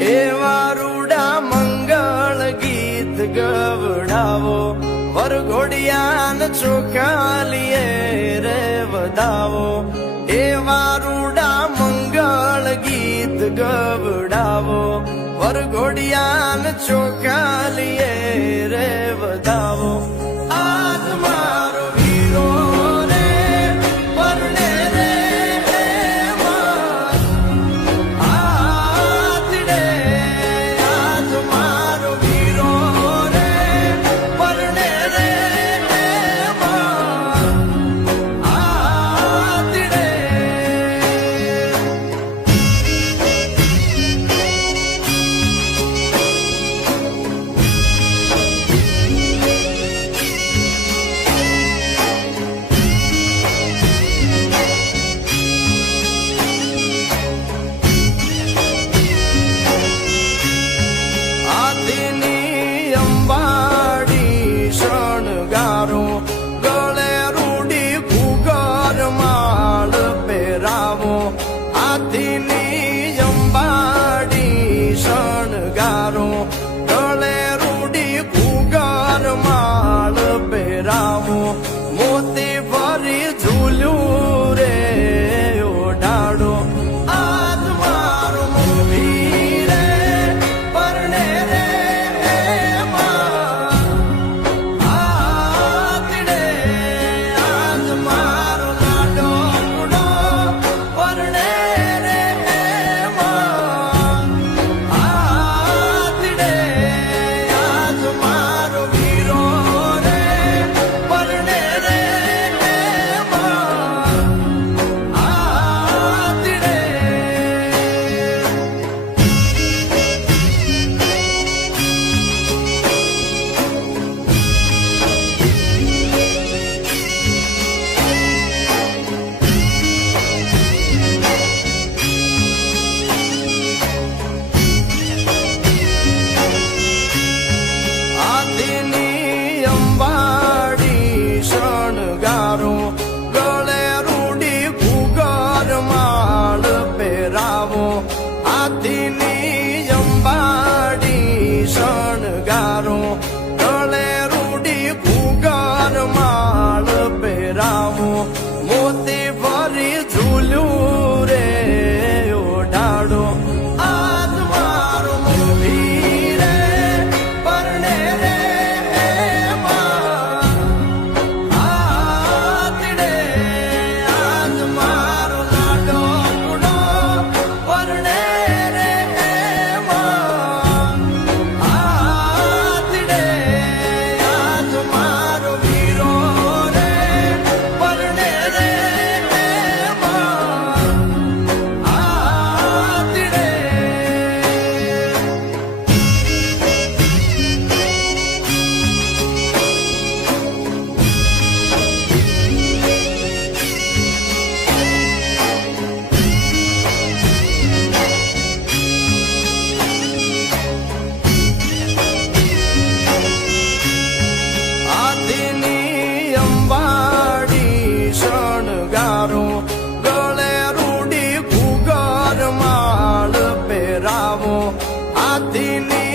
એવા રૂડા મંગળ ગીત ગવડાવો, વરઘોડિયાન ચોખાલીએ રે વધાવો. એવા રૂડા મંગળ ગીત ગવડાવો, વરઘોડિયાન ચોખાલીએ રે વધાવો. આજ મારો વીરો રે પરણે રે આતડે. આજ મારો વીરો રે પરણે રે આતડે. આદિની અંબાડી શણગારો, ગળે રૂડી ઘૂઘર માળ પહેરાવો. આદિની અંબાડી શણગારો, ગળે રૂડી ઘૂઘર માળ પહેરાવો. મોતી ભરી ઝૂલ્યું રે ઓઢાડો. આજ મારો મોવી રે પરણે રે આતડે. આજ મારો લાડો ગુડો પરણે રે આતડે. આજ મારો વીરો રે પરણે રે આતડે. આદિની અંબાડી શણગારો, ગળે રૂડી ઘૂઘર માળ પહેરાવો. આદિની અંબાડી શણગારો, ગળે રૂડી ઘૂઘર માળ પહેરાવો. મોતી ભરી ઝૂલ્યું રે ઓઢાડો. આજ મારો મોવી રે પરણે રે આતડે. આજ મારો લાડો ગુડો પરણે રે આતડે. આજ મારો વીરો રે પરણે રે આતડે. આદિની અંબાડી શણગારો, ગળે રૂડી ઘૂઘર માળ પહેરાવો. આદિની